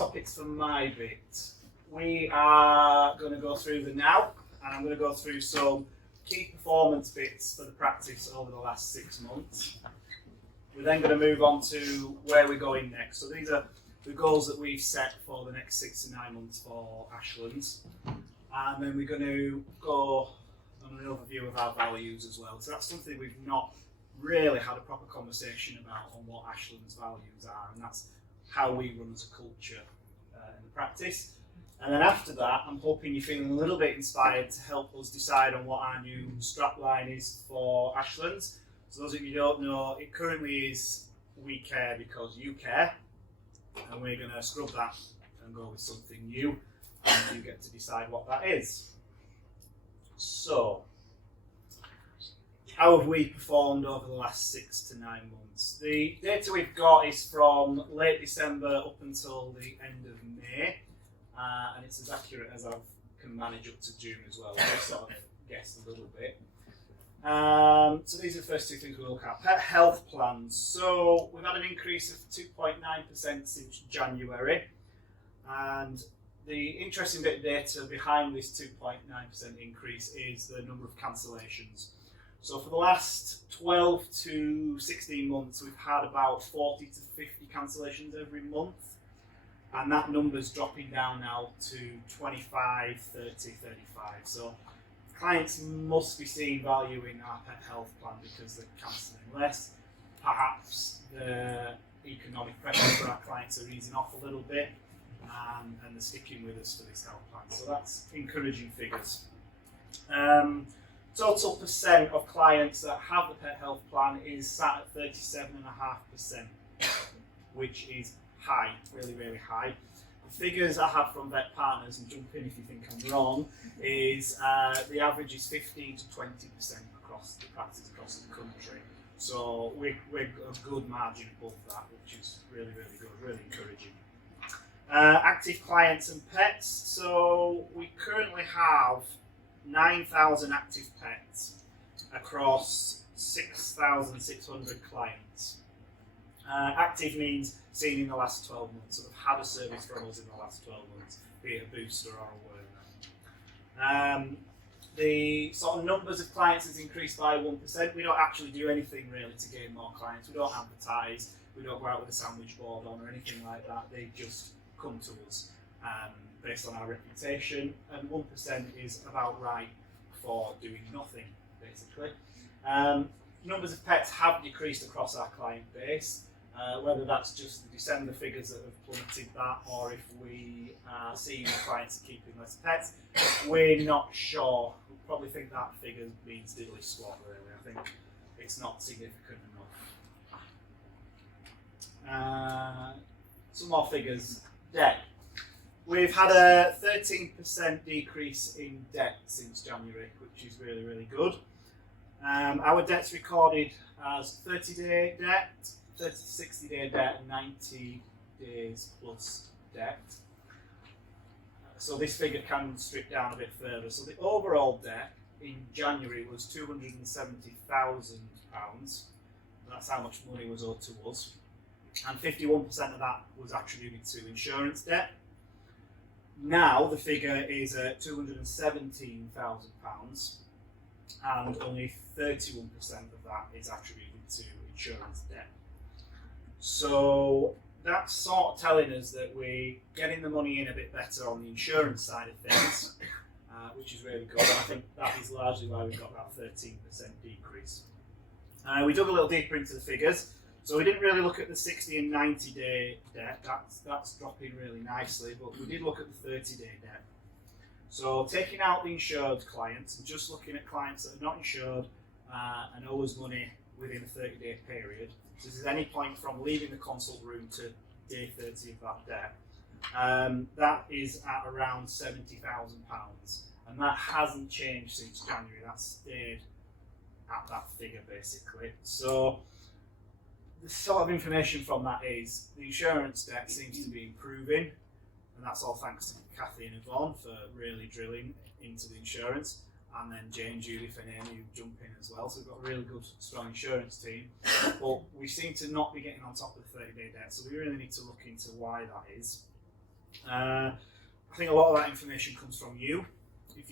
topics for my bit. We are going to go through the now, and I'm going to go through some key performance bits for the practice over the last 6 months. We're then going to move on to where we're going next. So these are the goals that we've set for the next 6 to 9 months for Ashlands. And then we're going to go on an overview of our values as well. So that's something we've not really had a proper conversation about, on what Ashlands values are, and that's how we run as a culture in the practice. And then after that, I'm hoping you're feeling a little bit inspired to help us decide on what our new strapline is for Ashlands. So those of you who don't know, it currently is "We care because you care," and we're going to scrub that and go with something new, and you get to decide what that is. So, how have we performed over the last 6 to 9 months? The data we've got is from late December up until the end of May, and it's as accurate as I can manage up to June as well. I've sort of guessed a little bit. So these are the first two things we'll look at. Pet health plans. So we've had an increase of 2.9% since January, and the interesting bit of data behind this 2.9% increase is the number of cancellations. So for the last 12 to 16 months, we've had about 40 to 50 cancellations every month, and that number's dropping down now to 25, 30, 35. So clients must be seeing value in our pet health plan because they're cancelling less. Perhaps the economic pressure for our clients are easing off a little bit, and they're sticking with us for this health plan. So that's encouraging figures. Total percent of clients that have the pet health plan is sat at 37.5%, which is high, really, really high. The figures I have from vet partners, and jump in if you think I'm wrong, is the average is 15 to 20% across the practice across the country. So we're a good margin above that, which is really, really good, really encouraging. Active clients and pets. So we currently have 9,000 active pets across 6,600 clients. Active means seen in the last 12 months, so they've had a service from us in the last 12 months, be it a booster or a wormer. The sort of numbers of clients has increased by 1%. We don't actually do anything really to gain more clients. We don't advertise, we don't go out with a sandwich board on or anything like that. They just come to us based on our reputation, and 1% is about right for doing nothing, basically. Numbers of pets have decreased across our client base, whether that's just the December figures that have plummeted that, or if we see clients keeping less pets, we're not sure. We probably think that figure means diddly squat, really. I think it's not significant enough. Some more figures. Debt. We've had a 13% decrease in debt since January, which is really, really good. Our debt's recorded as 30-day debt, 30 to 60-day debt, and 90 days plus debt. So this figure can strip down a bit further. So the overall debt in January was £270,000. That's how much money was owed to us. And 51% of that was attributed to insurance debt. Now the figure is at £217,000, and only 31% of that is attributed to insurance debt. So that's sort of telling us that we're getting the money in a bit better on the insurance side of things, which is really good. And I think that is largely why we've got that 13% decrease. We dug a little deeper into the figures. So we didn't really look at the 60 and 90 day debt, that's dropping really nicely, but we did look at the 30-day debt. So taking out the insured clients and just looking at clients that are not insured and owe us money within a 30-day period. So this is any point from leaving the consult room to day 30 of that debt. That is at around £70,000, and that hasn't changed since January. That's stayed at that figure basically. So the sort of information from that is the insurance debt seems to be improving, and that's all thanks to Kathy and Yvonne for really drilling into the insurance, and then Jane, Judith and Amy who jump in as well. So we've got a really good, strong insurance team, but we seem to not be getting on top of the 30-day debt, so we really need to look into why that is. I think a lot of that information comes from you. If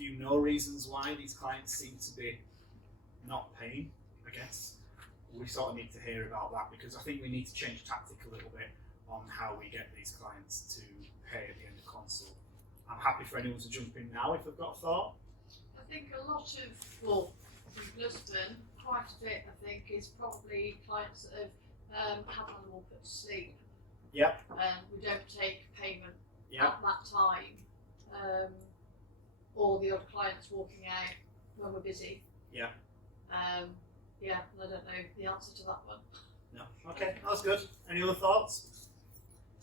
you know reasons why these clients seem to be not paying, I guess we sort of need to hear about that, because I think we need to change tactic a little bit on how we get these clients to pay at the end of consult. I'm happy for anyone to jump in now if they've got a thought. I think a lot of, well, in Lisbon, quite a bit, I think, is probably clients that have had an animal put to sleep. Yep. We don't take payment Yep. at that time. Or the odd clients walking out when we're busy. Yeah. Yeah, and I don't know the answer to that one. No. Okay, that's good. Any other thoughts?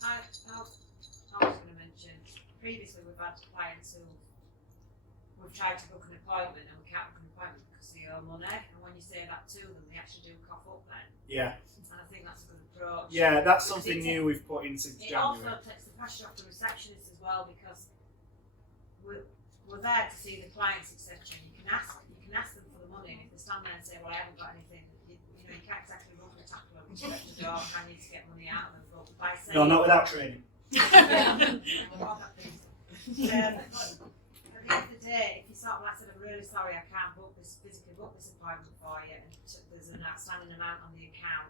I was going to mention, previously we've had clients who we've tried to book an appointment and we can't book an appointment because they owe money, and when you say that to them, they actually do cough up then. Yeah. And I think that's a good approach. Yeah, that's Because something new we've put into It January. also takes the pressure off the receptionist as well, because we're there to see the clients, etc. You can ask them for the money, and if they stand there and say, well, I haven't got anything, you can't exactly run the tackle over to the door, I need to get money out of them, but by saying No, not without training. But at the end of the day, if you sort of like said, I'm really sorry, I can't physically book this appointment for you, and there's an outstanding amount on the account,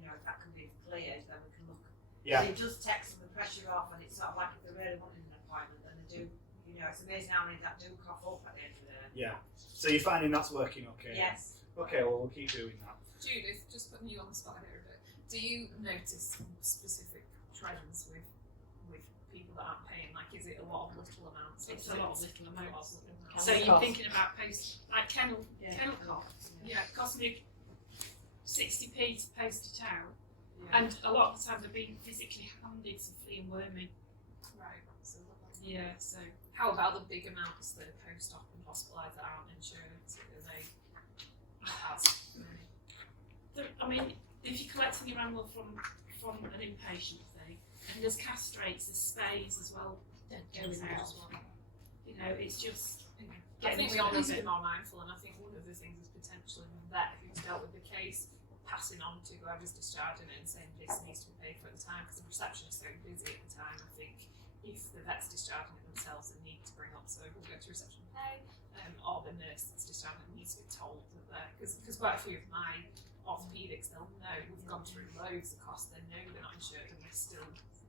if that can be cleared, then we can look. Yeah. But it does take some of the pressure off, and it's sort of like if they're really wanting an appointment, then they do. It's amazing how many that do cough up at the end of the day. Yeah. So you're finding that's working okay? Yes. Okay, well, we'll keep doing that. Judith, just putting you on the spot here a bit. Do you notice specific trends with people that aren't paying? Like, is it a lot of little amounts? It's a lot of little amounts. So you're thinking about kennel costs. Yeah. It cost me 60p to post it out, Yeah. and a lot of the time they're being physically handed some flea and worming. Right. So Yeah, so how about the big amounts that are post op and hospitalised that aren't insured? Are they not as? I mean, if you're collecting your animal from an inpatient thing, and there's castrates, there's spays as well that goes out as well. It's just I think we getting all need to to be it. more mindful, and I think one of the things is potentially the vet who's dealt with the case passing on to whoever's discharging it and saying this needs to be paid for at the time, because the receptionist is so busy at the time. I think if the vet's discharging it themselves, they need to bring up, so we'll go to reception and pay, or the nurse that's discharging it needs to be told that they're, because quite a few of my orthopaedics, they'll know, we've gone through loads of costs, they know they're not insured and they still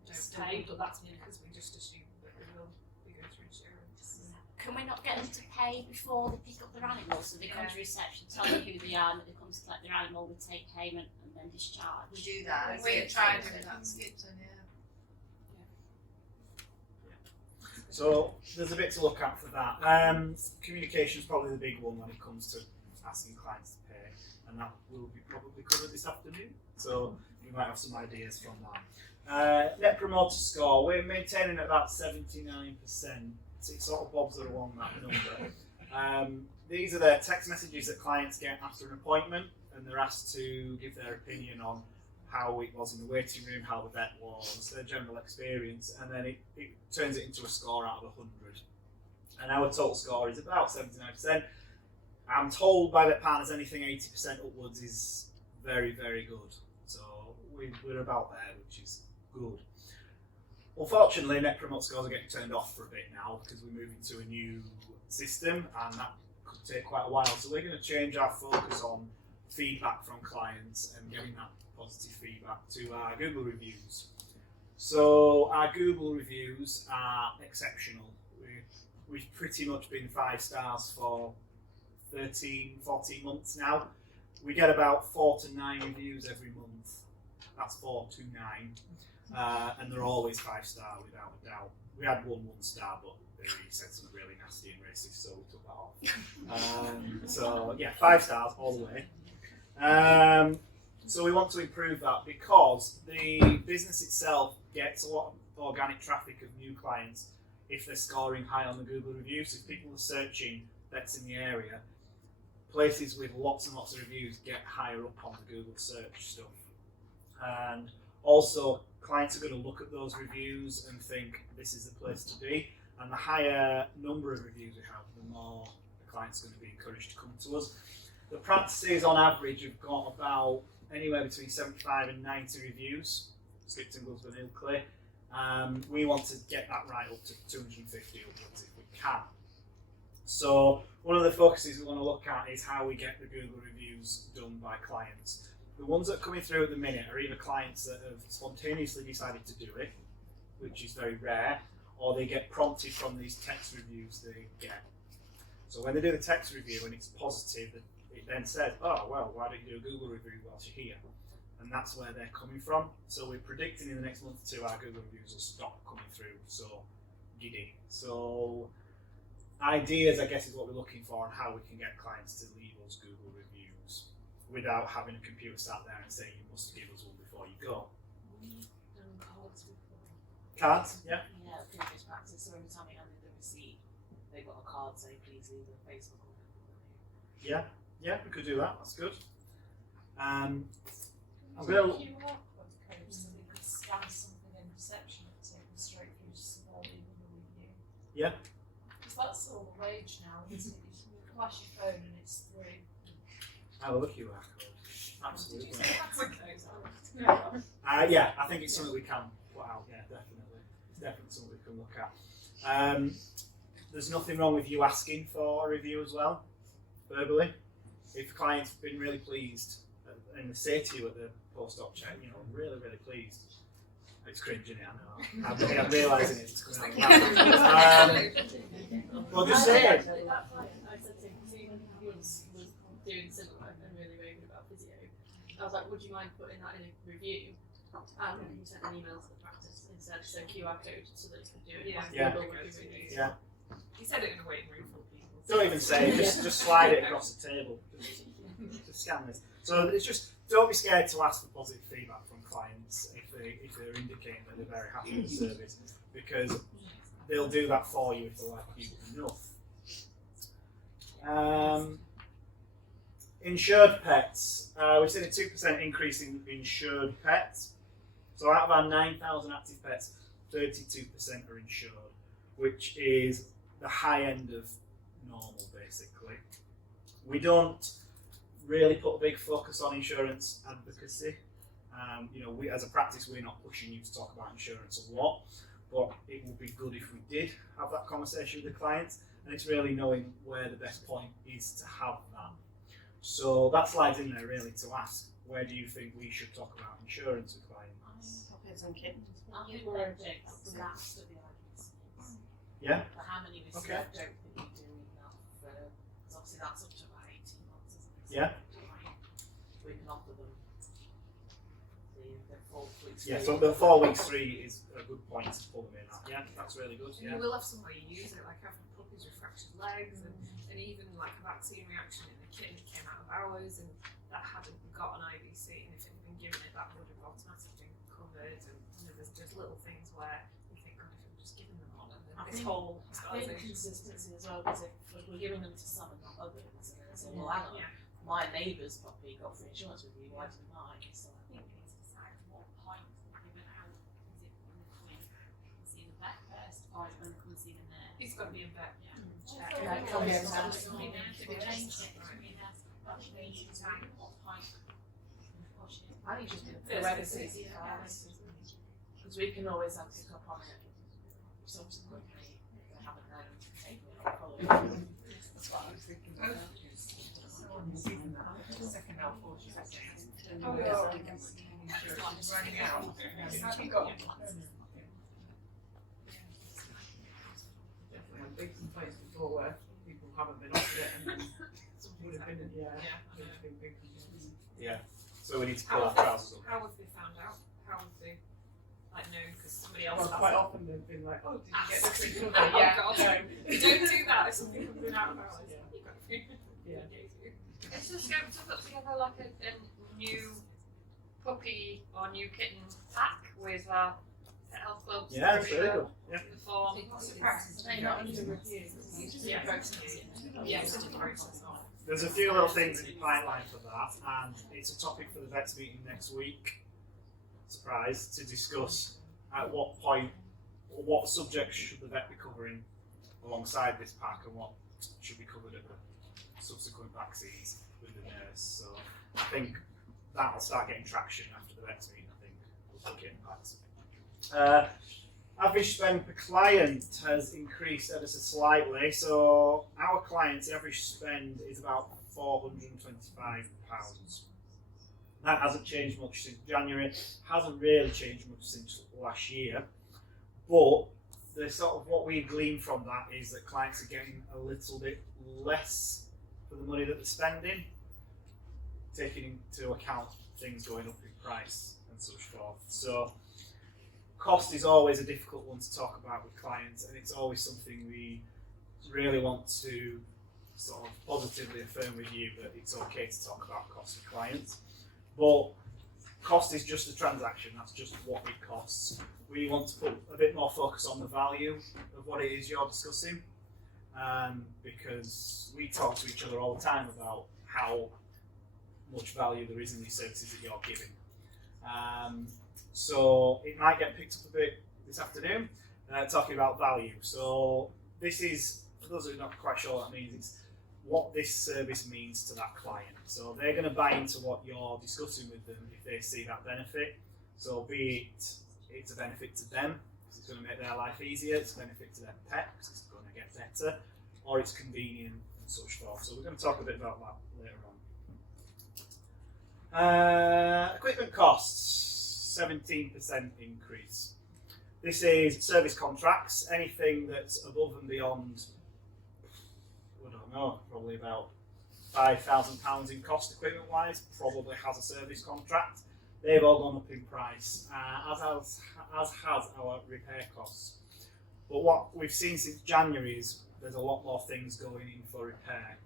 don't pay, but that's because we just assume that they will be going through insurance. Can we not get them to pay before they pick up their animal? So they come to reception, tell you who they are, and they come to collect their animal, we take payment and then discharge. We do that. We try doing that, Skipton, yeah. So there's a bit to look at for that. Communication is probably the big one when it comes to asking clients to pay, and that will be probably covered this afternoon. So we might have some ideas from that. Net Promoter Score, we're maintaining at about 79%. It sort of bobs along that number. These are the text messages that clients get after an appointment, and they're asked to give their opinion on how it was in the waiting room, how the vet was, their general experience, and then it turns it into a score out of 100. And our total score is about 79%. I'm told by vet partners anything 80% upwards is very, very good. So we're about there, which is good. Unfortunately, Net Promoter Scores are getting turned off for a bit now because we're moving to a new system, and that could take quite a while. So we're going to change our focus on feedback from clients and getting that positive feedback to our Google reviews. So our Google reviews are exceptional. We've pretty much been 5 stars for 13, 14 months now. We get about 4 to 9 reviews every month. That's 4 to 9. And they're always 5-star without a doubt. We had 1 1-star, but they said something really nasty and racist, so we took that off. So yeah, 5 stars all the way. So we want to improve that because the business itself gets a lot of organic traffic of new clients if they're scoring high on the Google reviews. If people are searching vets in the area, places with lots and lots of reviews get higher up on the Google search stuff. And also, clients are going to look at those reviews and think this is the place to be. And the higher number of reviews we have, the more the client's going to be encouraged to come to us. The practices on average have got about anywhere between 75 and 90 reviews, Skipton, Glusburn, Ilkley. We want to get that right up to 250 upwards if we can. So one of the focuses we want to look at is how we get the Google reviews done by clients. The ones that are coming through at the minute are either clients that have spontaneously decided to do it, which is very rare, or they get prompted from these text reviews they get. So when they do the text review and it's positive, it then says, oh, well, why don't you do a Google review whilst you're here? And that's where they're coming from. So we're predicting in the next month or two our Google reviews will stop coming through. So giddy. So ideas, I guess, is what we're looking for on how we can get clients to leave us Google reviews without having a computer sat there and saying you must give us one before you go. Cards before. Cards, yeah. Yeah, previous practice. So every time we handed the receipt, they got a card saying please leave a Facebook or Yeah, we could do that. That's good. I'm QR gonna. code so they could scan something in reception and take them straight through to somebody with a review. Yeah. Because that's all the rage now, isn't it? You can flash your phone and it's through. Have a look QR code. Absolutely. Did you say that's okay? Yeah, I think it's something we can put out. Yeah, definitely. It's definitely something we can look at. There's nothing wrong with you asking for a review as well, verbally. If a client's been really pleased and they say to you at the post-op check, you know, really, really pleased. It's cringe, isn't it? I know. I'm realising it's coming out loud. Well, just say it. At that point, I said to him, because he was doing similar and really raving about physio. I was like, would you mind putting that in a review? And he sent an email to the practice instead, so QR code, so that he could do it. Yeah. Yeah. He said it in a waiting room full of people. Don't even say it, just slide it across the table. Just scan this. So it's just, don't be scared to ask for positive feedback from clients if they're indicating that they're very happy with the service, because they'll do that for you if they like you enough. Insured pets. We've seen a 2% increase in insured pets. So out of our 9,000 active pets, 32% are insured, which is the high end of normal, basically. We don't really put a big focus on insurance advocacy. We as a practice, we're not pushing you to talk about insurance a lot, but it would be good if we did have that conversation with the clients, and it's really knowing where the best point is to have that. So that slides in there really to ask, where do you think we should talk about insurance with clients? Puppies and kittens. I think that's the last of the arguments. Yeah? For how many we Okay. don't think we do enough for, because obviously that's up to about 18 months, isn't it? Yeah. We can offer them the 4 weeks. Yeah, so the 4 weeks free is a good point to pull them in at. Yeah, that's really good. You Yeah. will have somewhere you use it, like having puppies with fractured legs and even like a vaccine reaction in the kitten that came out of ours and that hadn't got an IVC, and if it had been given it, that would have automatically been covered. And there's just little things where you think, God, if I'm just giving them one, and then I this think- whole I think consistency as well, because if we're giving them to some and not others, and say, well, hang on, Yeah. my neighbour's puppy got free insurance with you, why didn't mine? So I think we need to decide what point we're given out. Is it when they come in and see the vet first, or is it when they come and see the nurse? It's got to be a vet. Yeah. Check. Yeah, it can be a It's vet. supposed to be nurse, if we change it, it's gonna be a nurse. But we need to decide at what point we push it. I think it's just First heredity, visit, because we can always have pick up on it subsequently if they haven't known taken it or followed it. That's what I was thinking about. Second half or Oh, yeah. running out. Have you got? Definitely had big complaints before where people haven't been offered it and then would have been, yeah, would have been big complaints. Yeah. So we need to pull our trousers up. How have they found out? How have they known? Because somebody else Well, has quite it. often they've been like, oh, did you get the free cover? Oh, Yeah, God. no. You don't do that if something comes in out of hours. Yeah. You've got free. Yeah. Is there scope to put together like a new puppy or new kitten pack with pet health clubs? Yeah, that's very good. Yeah. The form. They're not under review. Yeah. Yeah, it's just a process. There's a few little things in the pipeline for that, and it's a topic for the vets meeting next week. Surprise, to discuss at what point or what subjects should the vet be covering alongside this pack, and what should be covered at the subsequent vaccines with the nurse. So I think that'll start getting traction after the vets meeting. I think we'll start getting back. Average spend per client has increased ever so slightly. So our clients, the average spend is about £425. That hasn't changed much since January. Hasn't really changed much since last year. But the sort of what we glean from that is that clients are getting a little bit less for the money that they're spending, taking into account things going up in price and such forth. So cost is always a difficult one to talk about with clients, and it's always something we really want to sort of positively affirm with you that it's okay to talk about cost with clients. But cost is just a transaction, that's just what it costs. We want to put a bit more focus on the value of what it is you're discussing, because we talk to each other all the time about how much value there is in these services that you're giving. So it might get picked up a bit this afternoon, talking about value. So this is, for those who are not quite sure what that means, it's what this service means to that client. So they're going to buy into what you're discussing with them if they see that benefit. So be it it's a benefit to them because it's going to make their life easier, it's a benefit to their pet because it's going to get better, or it's convenient and such forth. So we're going to talk a bit about that later on. Equipment costs, 17% increase. This is service contracts, anything that's above and beyond, I don't know, probably about £5,000 in cost equipment wise, probably has a service contract. They've all gone up in price, as has our repair costs. But what we've seen since January is there's a lot more things going in for repair.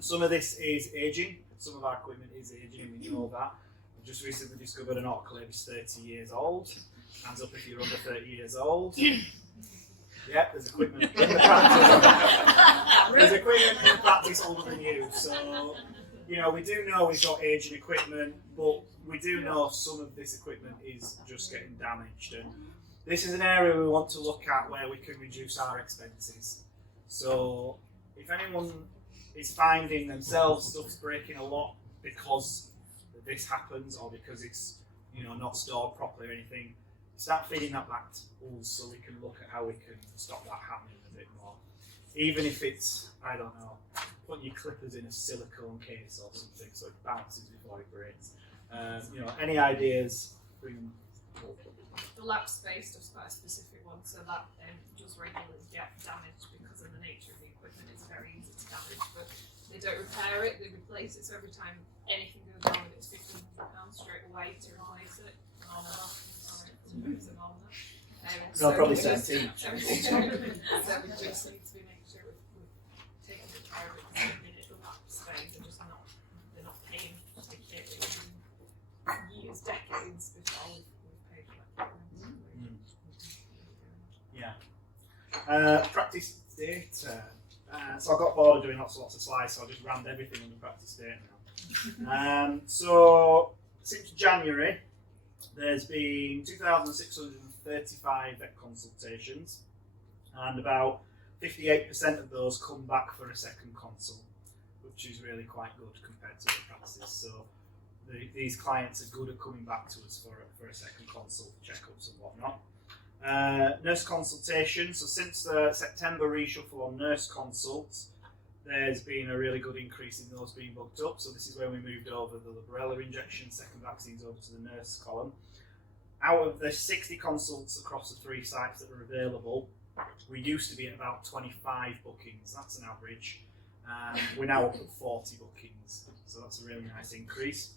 Some of this is ageing, some of our equipment is ageing, and we know that. We've just recently discovered an autoclave is 30 years old. Hands up if you're under 30 years old. Yeah, there's equipment in the practice. There's equipment in the practice older than you. So, you know, we do know we've got aging equipment, but we do know some of this equipment is just getting damaged. And this is an area we want to look at where we can reduce our expenses. So, if anyone is finding themselves stuff's breaking a lot because this happens or because it's, you know, not stored properly or anything, start feeding that back to us so we can look at how we can stop that happening a bit more. Even if it's, I don't know, putting your clippers in a silicone case or something so it bounces before it breaks. You know, any ideas? Bring them up. The lap space is quite a specific one, so that does regularly get damaged because of the nature of the equipment. It's very easy to damage, but they don't repair it, they replace it, so every time anything goes wrong with it, it's £1,500 straight away to replace it. No, probably 17. So we just need to be making sure we're taking good care of it because the minute the lap space, they're not paying to take care of it years, decades before we've paid for that. Yeah. Practice data. So I got bored of doing lots of slides, so I just rammed everything under practice data now. So since January, there's been 2,635 vet consultations, and about 58% of those come back for a second consult, which is really quite good compared to the practices. So these clients are good at coming back to us for a second consult, checkups and whatnot. Nurse consultations. So since the September reshuffle on nurse consults, there's been a really good increase in those being booked up. So this is where we moved over the Librella injection, second vaccines over to the nurse column. Out of the 60 consults across the 3 sites that are available, we used to be at about 25 bookings. That's an average. We're now up at 40 bookings. So that's a really nice increase.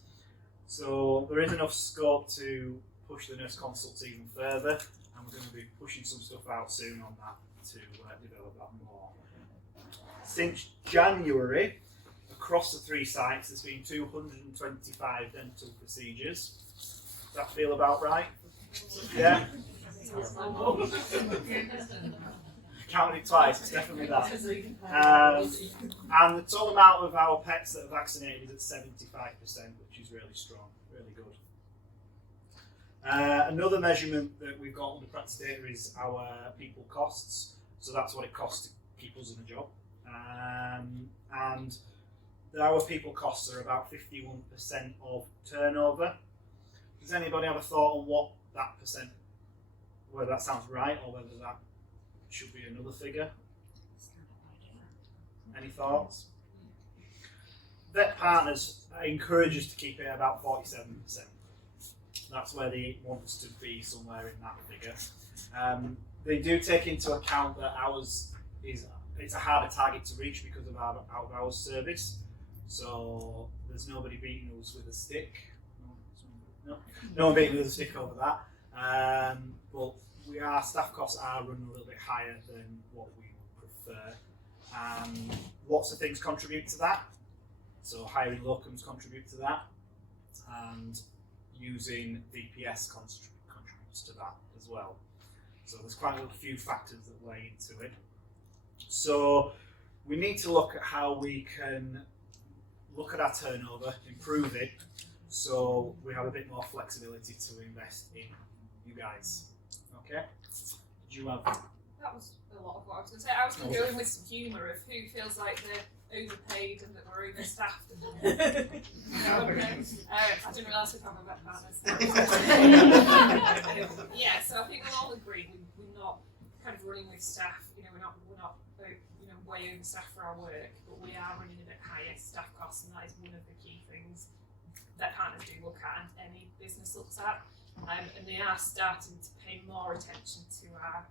So there is enough scope to push the nurse consults even further. And we're going to be pushing some stuff out soon on that to develop that more. Since January, across the 3 sites, there's been 225 dental procedures. Does that feel about right? Yeah? Counted it twice, it's definitely that. And the total amount of our pets that are vaccinated is at 75%, which is really strong, really good. Another measurement that we've got under practice data is our people costs. So that's what it costs to keep us in a job. And our people costs are about 51% of turnover. Does anybody have a thought on what that percent whether that sounds right or whether that should be another figure. Any thoughts? Vet partners encourage us to keep it about 47%. That's where they want us to be, somewhere in that figure. They do take into account that ours it's a harder target to reach because of our out of hours service. So there's nobody beating us with a stick. No one beating us with a stick over that. But our staff costs are running a little bit higher than what we would prefer. Lots of things contribute to that. So hiring locums contribute to that, and using VPS contributes to that as well. So there's quite a few factors that weigh into it. So we need to look at how we can look at our turnover, improve it, so we have a bit more flexibility to invest in you guys. Okay? Did you have? That was a lot of what I was going to say. I was going to go in with some humour of who feels like they're overpaid and that we're overstaffed. I didn't realise we'd have a vet partner. Yeah, so I think we'll all agree we're not kind of running with staff. You know, we're not way overstaffed for our work, but we are running a bit higher staff costs, and that is one of the key things that partners do look at and any business looks at. And they are starting to pay more attention to our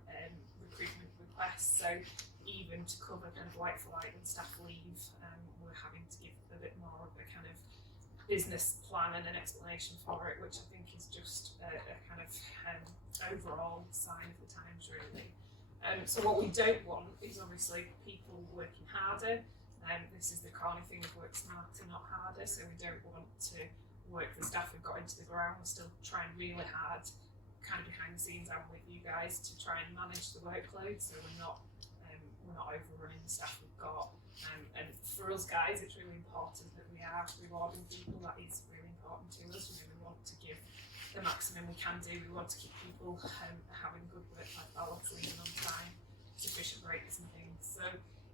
recruitment requests. So even to cover kind of like for like when staff leave, we're having to give a bit more of a kind of business plan and an explanation for it, which I think is just a kind of overall sign of the times, really. So what we don't want is obviously people working harder. This is the corny thing of work smarter, not harder. So we don't want to work the staff we've got into the ground. We're still trying really hard, kind of behind the scenes and with you guys, to try and manage the workload. So we're not overrunning the staff we've got. And for us guys, it's really important that we are rewarding people. That is really important to us. You know, we want to give the maximum we can do. We want to keep people having good work-life balance, leaving on time, sufficient breaks and things. So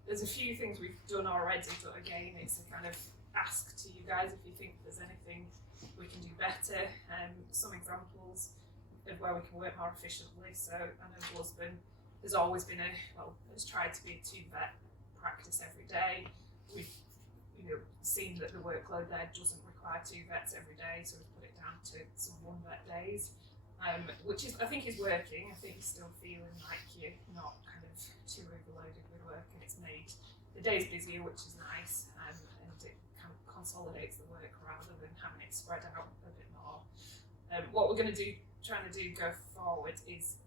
there's a few things we've done already, but again, it's a kind of ask to you guys if you think there's anything we can do better. Some examples of where we can work more efficiently. So I know Lisbon, there's always been has tried to be a 2-vet practice every day. We've seen that the workload there doesn't require 2 vets every day, so we've put it down to some 1-vet days, which I think is working. I think you're still feeling like you're not kind of too overloaded with work, and it's made the days busier, which is nice, and it kind of consolidates the work rather than having it spread out a bit more. What we're going to trying to do go forward is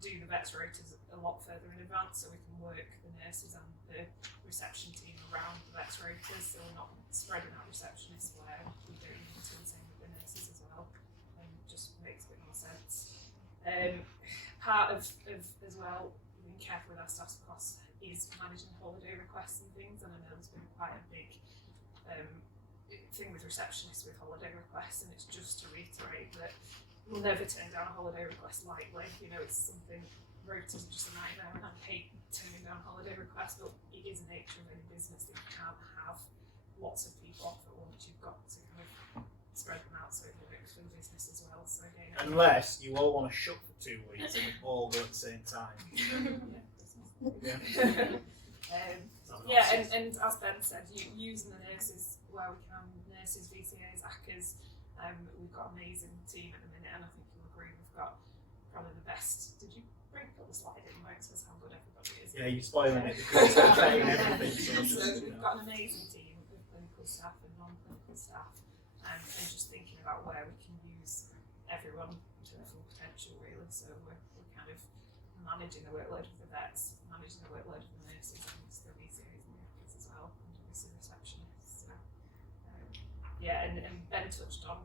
do the vets rotas a lot further in advance, so we can work the nurses and the reception team around the vets rotas, so we're not spreading out receptionists where we don't need to, the same with the nurses as well. Just makes a bit more sense. Part of as well, being careful with our staff costs is managing holiday requests and things, and I know there's been quite a big thing with receptionists with holiday requests, and it's just to reiterate that we'll never turn down a holiday request lightly. You know, it's something, rotas are just a nightmare, and I hate turning down holiday requests, but it is the nature of any business that you can't have lots of people off at once. You've got to kind of spread them out so it works for the business as well. So again, unless you all want to shut for 2 weeks and we all go at the same time. And as Ben said, using the nurses where we can, nurses, VCAs, ACCAs. We've got an amazing team at the minute, and I think you'll agree we've got probably the best. Did you bring up the slide in where it says how good everybody is? Yeah, you're spoiling it because I'm saying everything. So we've got an amazing team of clinical staff and non-clinical staff, and just thinking about where we can use everyone to their full potential, really. So we're kind of managing the workload of the vets, managing the workload of the nurses, and the VCAs and the ACCAs as well, and obviously receptionists. So, and Ben touched on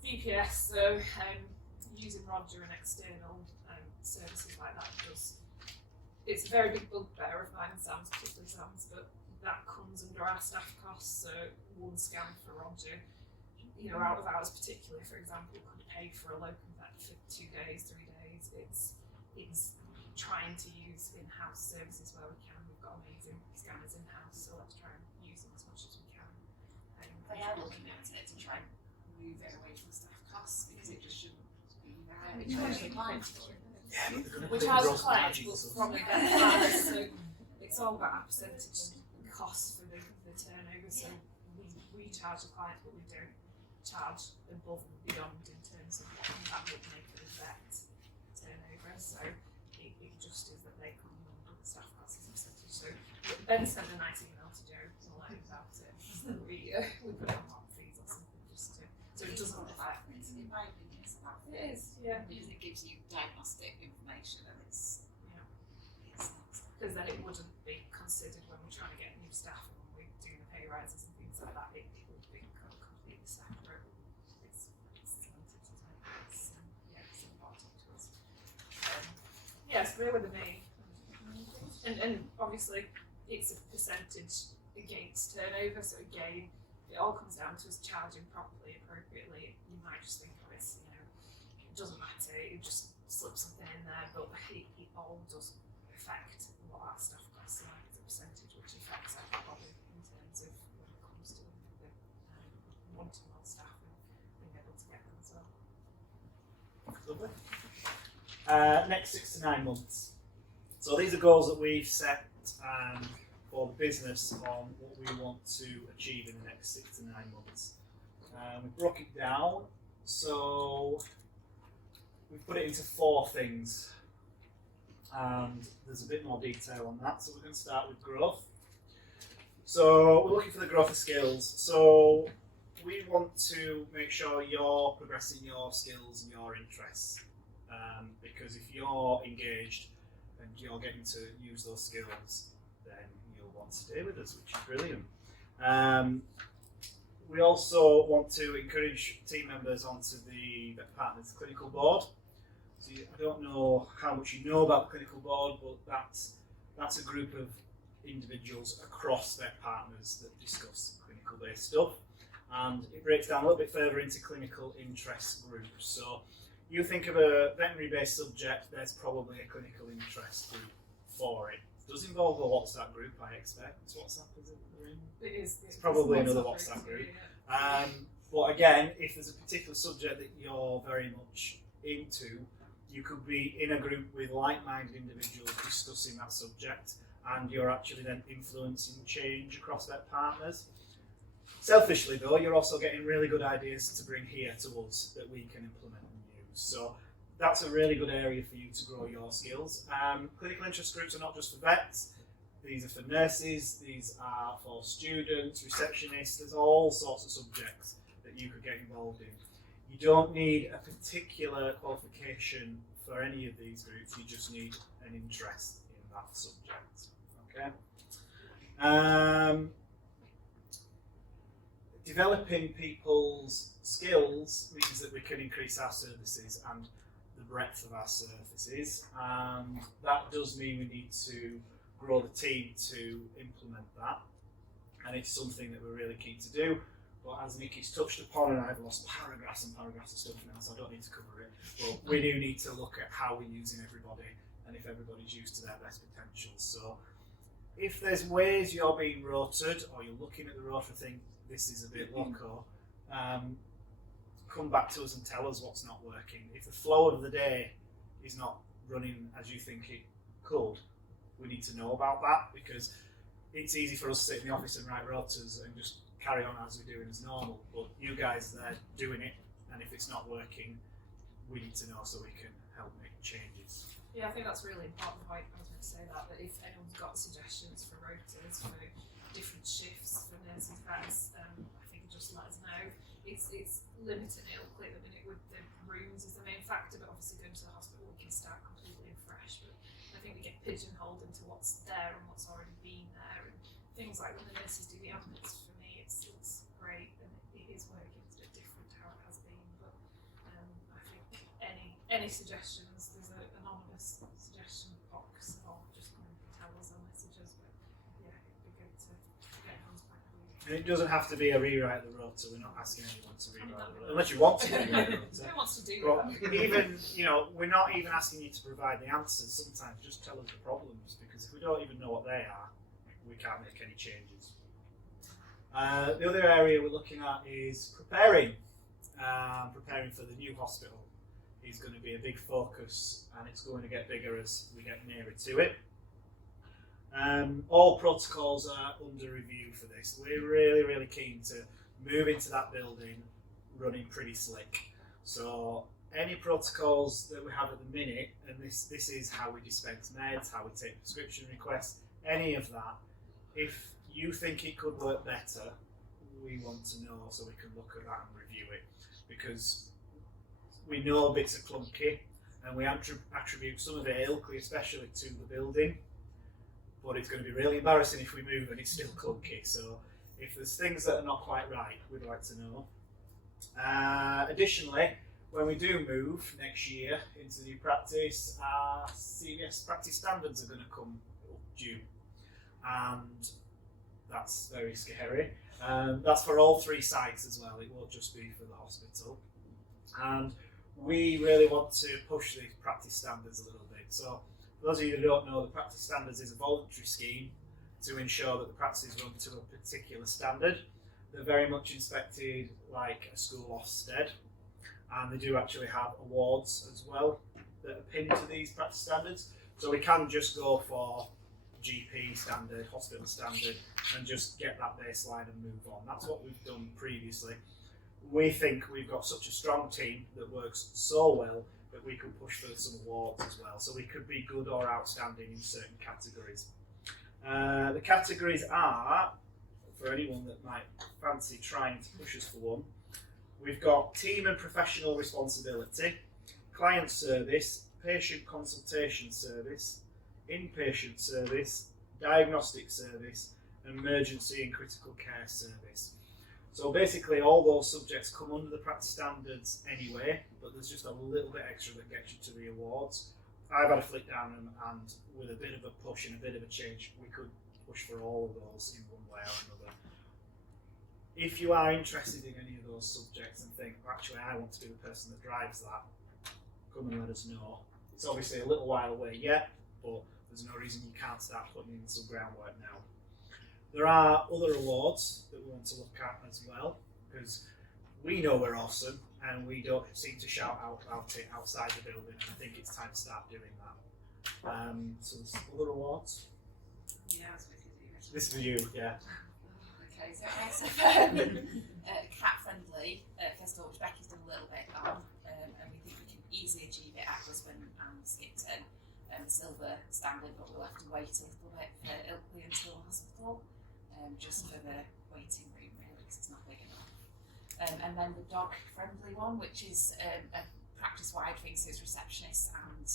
VPS, so using Roger and external services like that it's a very big bugbear of mine and Sam's, particularly Sam's, but that comes under our staff costs. So one scan for Roger, out of hours particularly, for example, could pay for a locum vet for 2 days, 3 days. It's trying to use in-house services where we can. We've got amazing scanners in-house, so let's try and use them as much as we can. They are looking at it to try and move it away from staff costs, because it just shouldn't be there. It's the clients for it. Yeah, but they're going to which put has gross clients margins was on. from a vet partner, so it's all about our percentage cost for the turnover. So we charge the client, but we don't charge above and beyond in terms of what that would make for the vet turnover. So it just is that they come under the staff costs as a percentage. So Ben sent a nice email to Joe all about it. So we put it on hot fees or something just to, so it doesn't affect. In my opinion, it's about It is, yeah. because it gives you diagnostic information and it's Because then it wouldn't be considered when we're trying to get new staff and when we do the pay rises and things like that. It would be completely separate. It's limited, isn't it? It's important to us. Yes, bear with me. And obviously it's a percentage against turnover, so again, it all comes down to us charging properly, appropriately. You might just think, oh, it's, it doesn't matter, you just slip something in there, but it all does affect what our staff costs are as a percentage, which affects everybody in terms of when it comes to the wanting more staff and being able to get them as well. Lovely. Next 6 to 9 months. So these are goals that we've set for the business on what we want to achieve in the next 6 to 9 months. We broke it down, so we've put it into 4 things, and there's a bit more detail on that. So we're going to start with growth. So we're looking for the growth of skills. So we want to make sure you're progressing your skills and your interests, because if you're engaged and you're getting to use those skills, then you'll want to stay with us, which is brilliant. We also want to encourage team members onto the Vet Partners Clinical Board. So I don't know how much you know about the Clinical Board, but that's a group of individuals across Vet Partners that discuss clinical-based stuff, and it breaks down a little bit further into clinical interest groups. So you think of a veterinary-based subject, there's probably a clinical interest group for it. It does involve a WhatsApp group, I expect. WhatsApp, is it? It is. It's probably another WhatsApp group. But again, if there's a particular subject that you're very much into, you could be in a group with like-minded individuals discussing that subject, and you're actually then influencing change across Vet Partners. Selfishly though, you're also getting really good ideas to bring here to us that we can implement and use. So that's a really good area for you to grow your skills. Clinical interest groups are not just for vets. These are for nurses, these are for students, receptionists. There's all sorts of subjects that you could get involved in. You don't need a particular qualification for any of these groups, you just need an interest in that subject. Okay. Developing people's skills means that we can increase our services and the breadth of our services, and that does mean we need to grow the team to implement that, and it's something that we're really keen to do. But as Nikki's touched upon, and I've lost paragraphs and paragraphs of stuff now, so I don't need to cover it, but we do need to look at how we're using everybody and if everybody's used to their best potential. So if there's ways you're being rotated or you're looking at the rota and think this is a bit loco, come back to us and tell us what's not working. If the flow of the day is not running as you think it could, we need to know about that, because it's easy for us to sit in the office and write rotas and just carry on as we're doing as normal, but you guys are there doing it, and if it's not working, we need to know so we can help make changes. Yeah, I think that's a really important point. I was going to say that if anyone's got suggestions for rotas, for different shifts for nurses, vets, I think just let us know. It's limiting it quickly at the minute with the rooms is the main factor, but obviously going to the hospital we can start completely fresh. But I think we get pigeonholed into what's there and what's already been there, and things like when the nurses do the admits, for me it's great and it is working. It's a bit different to how it has been, but I think any suggestions, there's an anonymous suggestion box, or just come and tell us on messages. But yeah, it'd be good to get everyone's point of view. And it doesn't have to be a rewrite of the rota. We're not asking anyone to rewrite the rota, unless you want to rewrite the rota. Who wants to do But that? even, we're not even asking you to provide the answers. Sometimes just tell us the problems, because if we don't even know what they are, we can't make any changes. The other area we're looking at is preparing for the new hospital is going to be a big focus, and it's going to get bigger as we get nearer to it. All protocols are under review for this. We're really keen to move into that building running pretty slick. So any protocols that we have at the minute, and this is how we dispense meds, how we take prescription requests, any of that, if you think it could work better, we want to know so we can look at that and review it, because we know bits are clunky and we attribute some of it ilkly, especially to the building, but it's going to be really embarrassing if we move and it's still clunky. So if there's things that are not quite right, we'd like to know. Additionally, when we do move next year into new practice, our CVS practice standards are going to come up due, and that's very scary. That's for all 3 sites as well, it won't just be for the hospital. And we really want to push these practice standards a little bit. So for those of you who don't know, the practice standards is a voluntary scheme to ensure that the practices run to a particular standard. They're very much inspected like a school Ofsted, and they do actually have awards as well that are pinned to these practice standards. So we can just go for GP standard, hospital standard, and just get that baseline and move on. That's what we've done previously. We think we've got such a strong team that works so well that we could push for some awards as well. So we could be good or outstanding in certain categories. The categories are, for anyone that might fancy trying to push us for one, we've got team and professional responsibility, client service, patient consultation service, inpatient service, diagnostic service, emergency and critical care service. So basically all those subjects come under the practice standards anyway, but there's just a little bit extra that gets you to the awards. I've had a flick down them, and with a bit of a push and a bit of a change, we could push for all of those in one way or another. If you are interested in any of those subjects and think, actually I want to be the person that drives that, come and let us know. It's obviously a little while away yet, but there's no reason you can't start putting in some groundwork now. There are other awards that we want to look at as well, because we know we're awesome and we don't seem to shout out about it outside the building, and I think it's time to start doing that. So there's other awards. Yeah, I was with you. This is for you, yeah. Okay, so cat friendly, first of all, which Becky's done a little bit on, and we think we can easily achieve it at Brisbane and Skipton, the silver standard, but we'll have to wait a little bit for Ilkley until hospital, just for the waiting room really, because it's not big enough. And then the dog friendly one, which is a practice wide thing, so it's receptionists and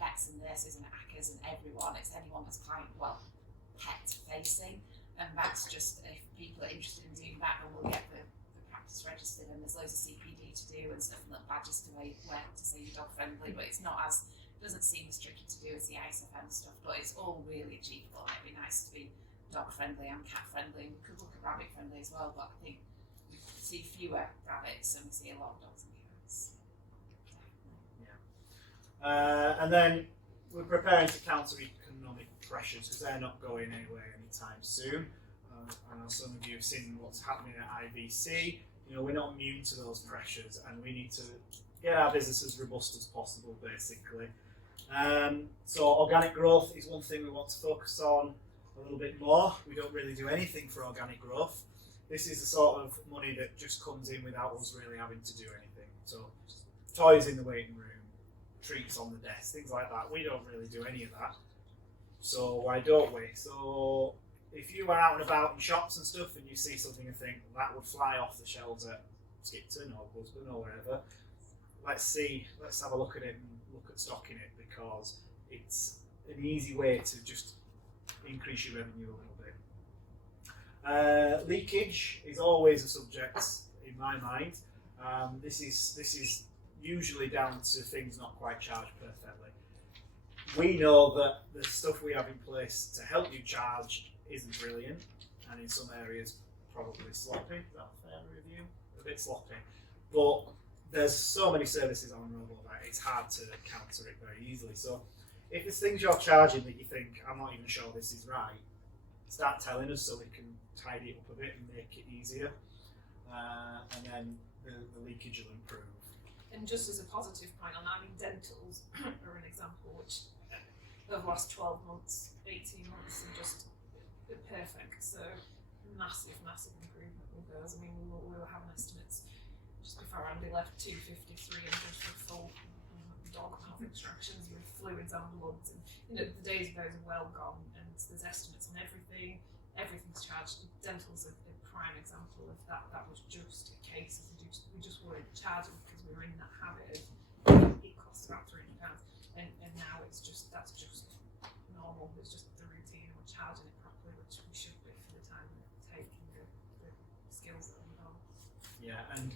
vets and nurses and ACCAs and everyone, it's anyone that's pet facing. And that's just, if people are interested in doing that, then we'll get the practice registered, and there's loads of CPD to do and stuff, and little badges to wear to say you're dog friendly, but it's not as, doesn't seem as tricky to do as the ISFM stuff, but it's all really achievable. It'd be nice to be dog friendly and cat friendly, and we could look at rabbit friendly as well, but I think we see fewer rabbits and we see a lot of dogs and cats. Yeah. And then we're preparing to counter economic pressures, because they're not going anywhere anytime soon. I know some of you have seen what's happening at IVC. You know, we're not immune to those pressures, and we need to get our business as robust as possible, basically. So organic growth is one thing we want to focus on a little bit more. We don't really do anything for organic growth. This is the sort of money that just comes in without us really having to do anything. So toys in the waiting room, treats on the desk, things like that. We don't really do any of that. So why don't we? So if you are out and about in shops and stuff and you see something and think that would fly off the shelves at Skipton or Brisbane or wherever, let's have a look at it and look at stocking it, because it's an easy way to just increase your revenue a little bit. Leakage is always a subject in my mind. This is usually down to things not quite charged perfectly. We know that the stuff we have in place to help you charge isn't brilliant, and in some areas probably sloppy. Is that a fair review? A bit sloppy. But there's so many services on Robo that it's hard to counter it very easily. So if there's things you're charging that you think, I'm not even sure this is right, start telling us so we can tidy it up a bit and make it easier. And then the leakage will improve. And just as a positive point on that, I mean, dentals are an example which over the last 12 months, 18 months are just perfect. So massive improvement with those. I mean, we were having estimates just before Andy left, 250, 300 for full dog mouth extractions with fluids and bloods. And the days of those are well gone, and there's estimates on everything. Everything's charged. Dental's a prime example of that. That was just a case of we just weren't charging because we were in that habit of it costs about £300, and now that's just normal. It's just the routine, and we're charging it properly, which we should be for the time we take and the skills that we have. Yeah, and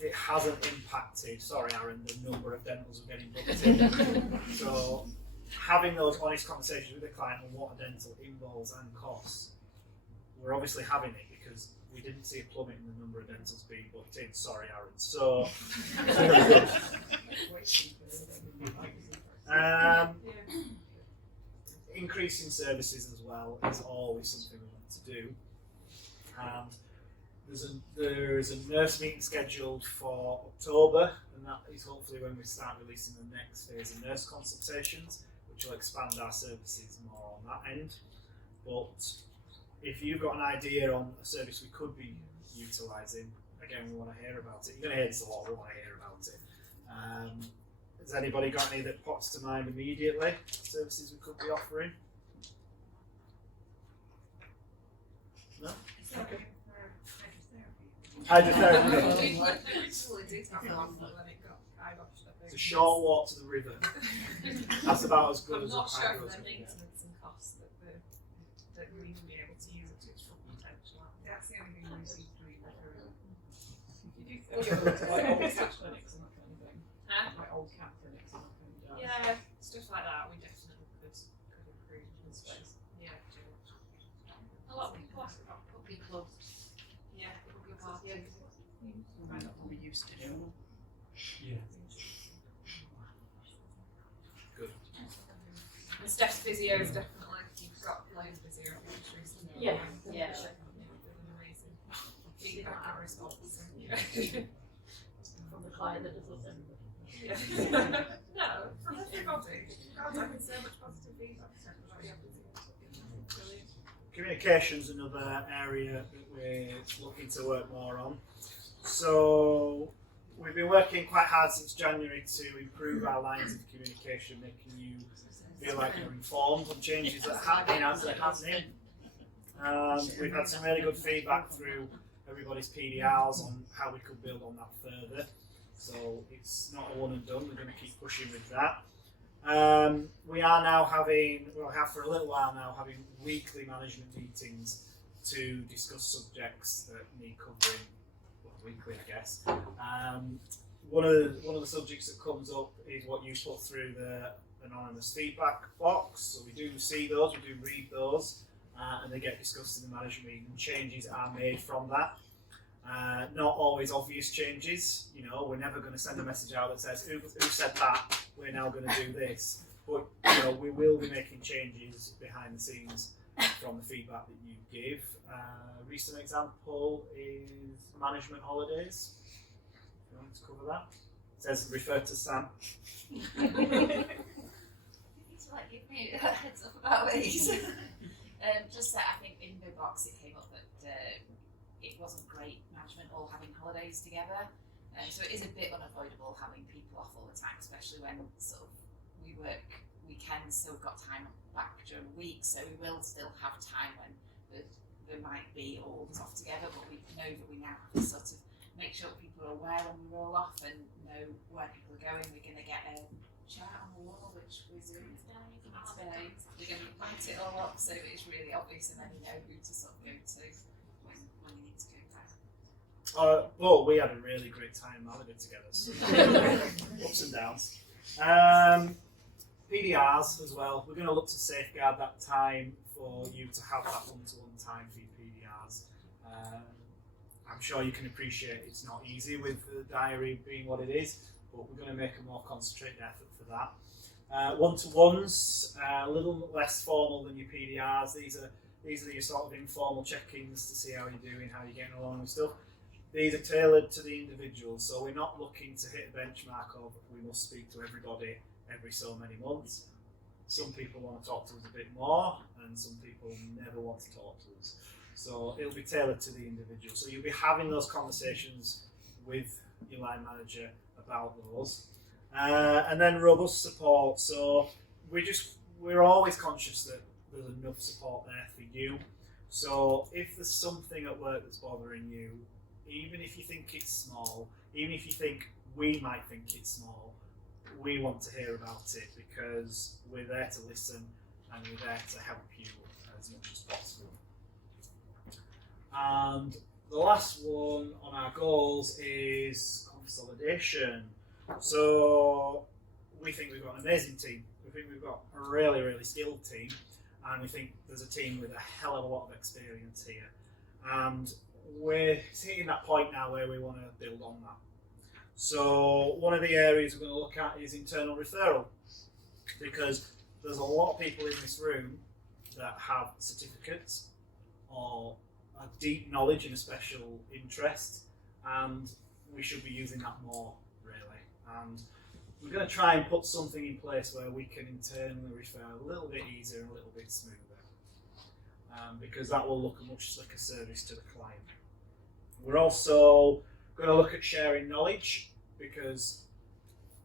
it hasn't impacted, sorry Aaron, the number of dentals we're getting booked in. So having those honest conversations with the client on what a dental involves and costs, we're obviously having it because we didn't see a plummet in the number of dentals being booked in. Sorry Aaron. So increasing services as well is always something we want to do. And there is a nurse meeting scheduled for October, and that is hopefully when we start releasing the next phase of nurse consultations, which will expand our services more on that end. But if you've got an idea on a service we could be utilising, again, we want to hear about it. You're going to hear this a lot, we want to hear about it. Has anybody got any that pops to mind immediately? Services we could be offering? No? Okay. Hydrotherapy. We originally did have one, but then it got kiboshed, I think. It's a short walk to the river. That's about as good I'm as not a sure hydro of is the gonna get. maintenance and costs that we would be able to use it to its full potential. That's the only thing we seem to do referral. You do Like old cat clinics and that kind of thing. Huh? Like old cat clinics and that kind of thing. Yeah, stuff like that. We definitely could improve in space. Yeah, do. A lot of people ask about puppy clubs. Yeah, Puppy parties. Might not what we used to do. Yeah. Good. And Steph's physio is definitely, you've got loads of physio just recently. Yeah, yeah. Amazing feedback and response. Yeah. From the client that does listen. No, from everybody. God, I can so much positive feedback. Brilliant. Communication's another area that we're looking to work more on. So we've been working quite hard since January to improve our lines of communication, making you feel like you're informed on changes that are happening as they're happening. We've had some really good feedback through everybody's PDRs on how we could build on that further. So it's not a one and done, we're going to keep pushing with that. We are now having, well, have for a little while now, having weekly management meetings to discuss subjects that need covering, well, weekly I guess. One of the subjects that comes up is what you put through the anonymous feedback box. So we do see those, we do read those, and they get discussed in the management meeting. Changes are made from that. Not always obvious changes. You know, we're never going to send a message out that says, who said that? We're now going to do this. But you know, we will be making changes behind the scenes from the feedback that you give. A recent example is management holidays. If you want to cover that, it says refer to Sam. You need to like give me a heads up about these. Just that I think in the box it came up that it wasn't great management all having holidays together. So it is a bit unavoidable having people off all the time, especially when sort of we work weekends, so we've got time back during the week, so we will still have time when there might be all off together, but we know that we now have to sort of make sure people are aware when we roll off and know where people are going. We're going to get a chart on the wall, which we're doing today. We're going to light it all up so that it's really obvious, and then you know who to sort of go to when you need to go back. Well, we had a really great time in Malaga together. So ups and downs. PDRs as well. We're going to look to safeguard that time for you to have that one-to-one time for your PDRs. I'm sure you can appreciate it's not easy with the diary being what it is, but we're going to make a more concentrated effort for that. One-to-ones, a little less formal than your PDRs. These are your sort of informal check-ins to see how you're doing, how you're getting along and stuff. these are tailored to the individual, so we're not looking to hit a benchmark of we must speak to everybody every so many months. Some people want to talk to us a bit more, and some people never want to talk to us. So it'll be tailored to the individual. So you'll be having those conversations with your line manager about those. And then robust support. So we're always conscious that there's enough support there for you. So if there's something at work that's bothering you, even if you think it's small, even if you think we might think it's small, we want to hear about it because we're there to listen and we're there to help you as much as possible. And the last one on our goals is consolidation. So we think we've got an amazing team. We think we've got a really, really skilled team, and we think there's a team with a hell of a lot of experience here. And we're hitting that point now where we want to build on that. So one of the areas we're going to look at is internal referral, because there's a lot of people in this room that have certificates or a deep knowledge and a special interest, and we should be using that more, really. And we're going to try and put something in place where we can internally refer a little bit easier and a little bit smoother, because that will look a much slicker service to the client. We're also going to look at sharing knowledge, because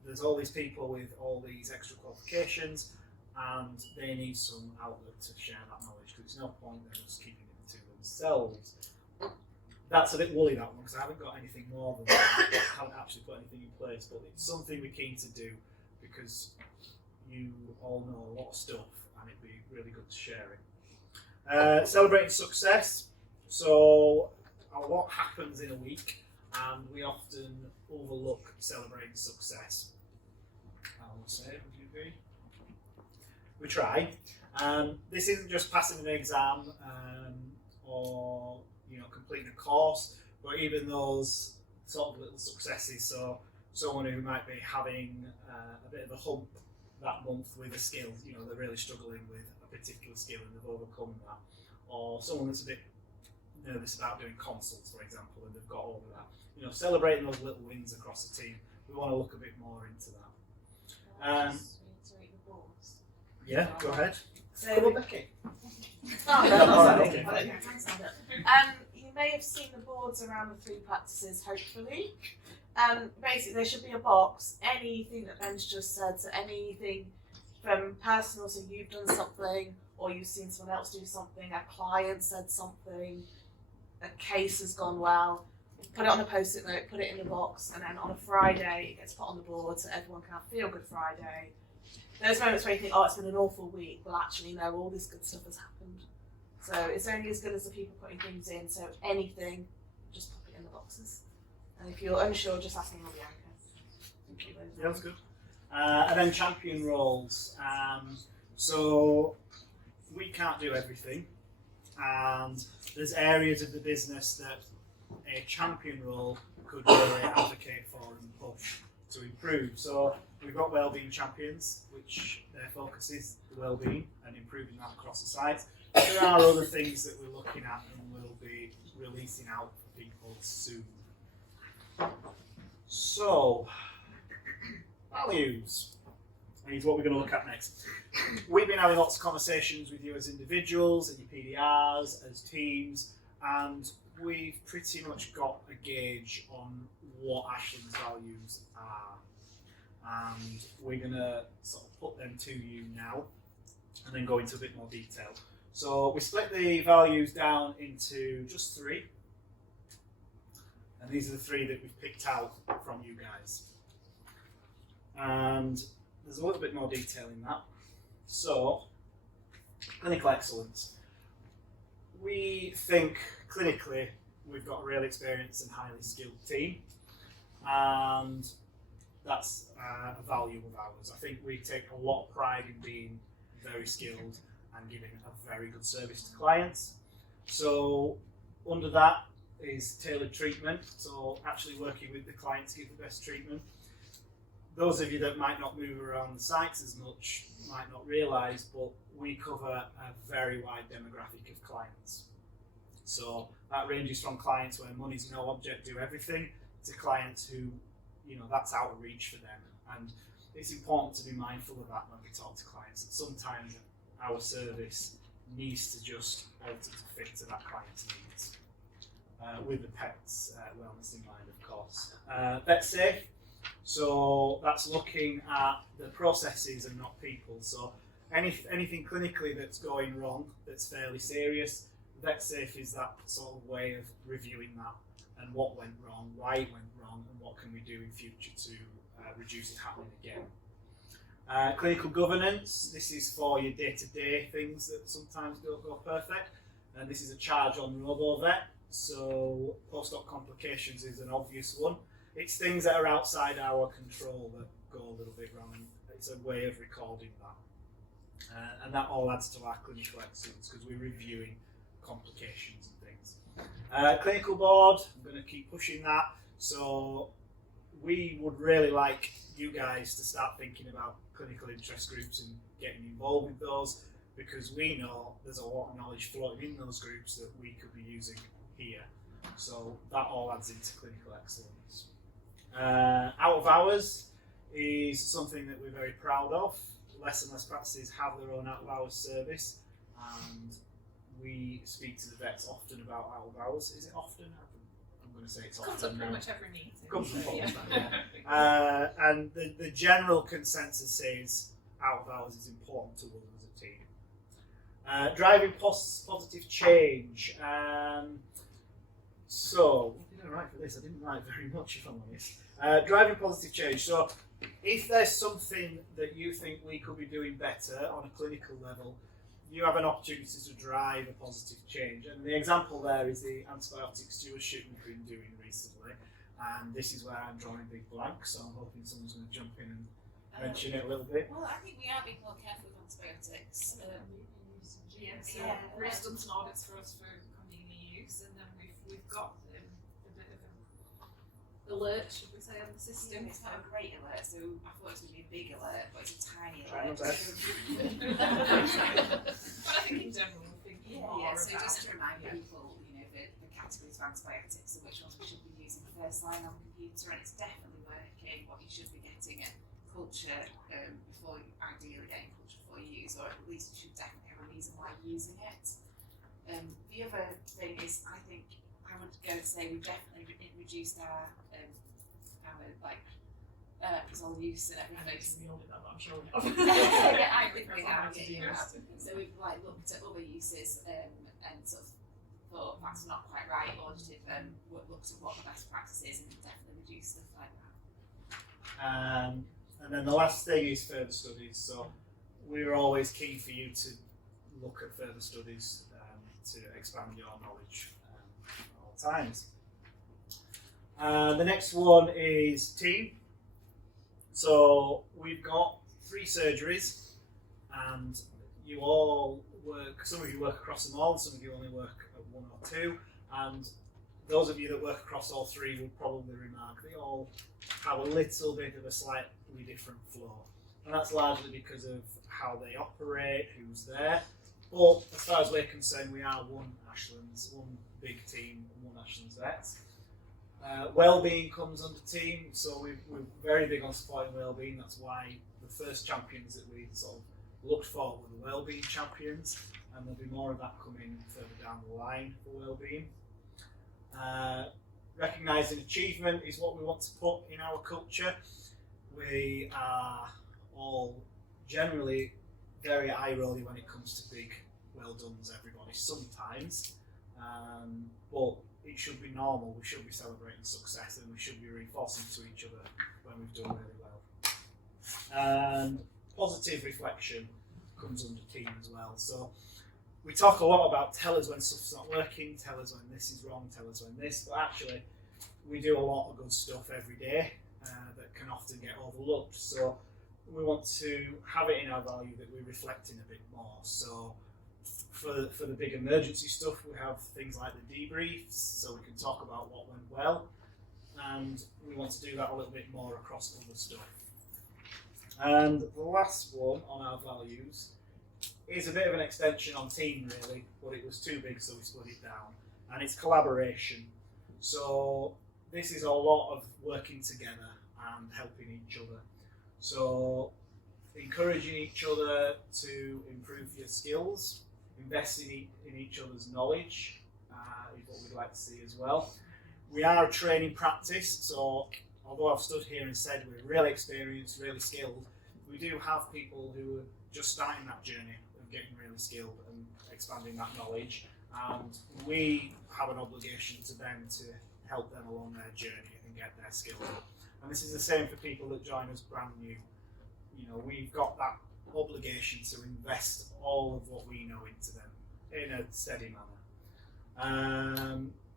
there's all these people with all these extra qualifications and they need some outlet to share that knowledge, because there's no point them just keeping it to themselves. That's a bit woolly, that one, because I haven't got anything more than that. I haven't actually put anything in place, but it's something we're keen to do because you all know a lot of stuff and it'd be really good to share it. Celebrating success. So a lot happens in a week and we often overlook celebrating success. I would say, would you agree? We try. This isn't just passing an exam or completing a course, but even those sort of little successes. So someone who might be having a bit of a hump that month with a skill, they're really struggling with a particular skill and they've overcome that. Or someone that's a bit nervous about doing consults, for example, and they've got over that. Celebrating those little wins across the team. We want to look a bit more into that. Yeah, go ahead. Come on, Becky. You may have seen the boards around the 3 practices, hopefully. Basically, there should be a box. Anything that Ben's just said, so anything from personal, so you've done something, or you've seen someone else do something, a client said something, a case has gone well, put it on a post-it note, put it in the box, and then on a Friday, it gets put on the board so everyone can have Feel Good Friday. Those moments where you think, it's been an awful week, well actually no, all this good stuff has happened. So it's only as good as the people putting things in, so anything, just pop it in the boxes. And if you're unsure, just ask me or Bianca. Thank you. Yeah, that's good. And then champion roles. So we can't do everything, and there's areas of the business that a champion role could really advocate for and push to improve. So we've got wellbeing champions, which their focus is the wellbeing and improving that across the site. There are other things that we're looking at and we'll be releasing out for people soon. So, values is what we're going to look at next. We've been having lots of conversations with you as individuals, and your PDRs, as teams, and we've pretty much got a gauge on what Ashlands values are. And we're going to sort of put them to you now and then go into a bit more detail. So we split the values down into just 3. And these are the 3 that we've picked out from you guys. And there's a little bit more detail in that. So, clinical excellence. We think clinically we've got a real experienced and highly skilled team. And that's a value of ours. I think we take a lot of pride in being very skilled and giving a very good service to clients. So under that is tailored treatment, so actually working with the client to give the best treatment. Those of you that might not move around the sites as much might not realise, but we cover a very wide demographic of clients. So that ranges from clients where money's no object, do everything, to clients who, you know, that's out of reach for them. And it's important to be mindful of that when we talk to clients, that sometimes our service needs to just alter to fit to that client's needs. With the pet's wellness in mind, of course. Vet safe, so that's looking at the processes and not people. So anything clinically that's going wrong, that's fairly serious, Vet safe is that sort of way of reviewing that and what went wrong, why it went wrong, and what can we do in future to reduce it happening again. Clinical governance, this is for your day-to-day things that sometimes don't go perfect, and this is a charge on RoboVet. So post-op complications is an obvious one. It's things that are outside our control that go a little bit wrong, and it's a way of recording that. And that all adds to our clinical excellence because we're reviewing complications and things. Clinical board, I'm going to keep pushing that. So we would really like you guys to start thinking about clinical interest groups and getting involved with those, because we know there's a lot of knowledge floating in those groups that we could be using here. So that all adds into clinical excellence. Out of hours is something that we're very proud of. Less and less practices have their own out of hours service, and we speak to the vets often about out of hours. Is it often? I'm going to say it's often. Comes up pretty much every meeting. Comes up Yeah. And the general consensus is out of hours is important to us as a team. Driving positive change. So, what did I write for this? I didn't write very much, if I'm honest. Driving positive change. So, if there's something that you think we could be doing better on a clinical level, you have an opportunity to drive a positive change. And the example there is the antibiotic stewardship we've been doing recently. And this is where I'm drawing big blanks, so I'm hoping someone's going to jump in and mention it a little bit. Well, I think we are being more careful with antibiotics. So Bruce done some audits for us for community use, and then we've got a bit of an alert, should we say, on the system. It's not a great alert, so I thought it was going to be a big alert, but it's a tiny Try my alert. best. But I think in general we're thinking more Yeah, so about just to remind people, you know, the categories of antibiotics and which ones we should be using first line on the computer, and it's definitely working. What you should be getting at culture before, ideally getting culture before you use, or at least you should definitely have a reason why you're using it. The other thing is, I think I want to go and say we've definitely reduced our cortisol use and everything. we all did that, but I'm sure we have. Yeah, I think we That's have. how to do it. So we've looked at other uses and sort of thought that's not quite right, or just looked at what the best practice is and definitely reduce stuff like that. And then the last thing is further studies. So we're always keen for you to look at further studies to expand your knowledge at all times. The next one is team. So we've got 3 surgeries, and you all work, some of you work across them all, some of you only work at 1 or 2, and those of you that work across all 3 will probably remark they all have a little bit of a slightly different flow. And that's largely because of how they operate, who's there. But as far as we're concerned, we are one Ashlands, one big team, one Ashlands Vets. Wellbeing comes under team, so we're very big on supporting wellbeing. That's why the first champions that we sort of looked for were the wellbeing champions, and there'll be more of that coming further down the line for wellbeing. Recognising achievement is what we want to put in our culture. We are all generally very eye-rolly when it comes to big well-dones, everybody, sometimes, but it should be normal. We should be celebrating success, and we should be reinforcing to each other when we've done really well. And positive reflection comes under team as well. So we talk a lot about tell us when stuff's not working, tell us when this is wrong, tell us when this, but actually we do a lot of good stuff every day that can often get overlooked. So we want to have it in our value that we're reflecting a bit more. So for the big emergency stuff, we have things like the debriefs, so we can talk about what went well, and we want to do that a little bit more across other stuff. And the last one on our values is a bit of an extension on team really, but it was too big, so we split it down. and it's collaboration. So this is a lot of working together and helping each other. So encouraging each other to improve your skills, investing in each other's knowledge is what we'd like to see as well. We are a training practice, so although I've stood here and said we're really experienced, really skilled, we do have people who are just starting that journey of getting really skilled and expanding that knowledge, and we have an obligation to them to help them along their journey and get their skills up. And this is the same for people that join us brand new. You know, we've got that obligation to invest all of what we know into them in a steady manner.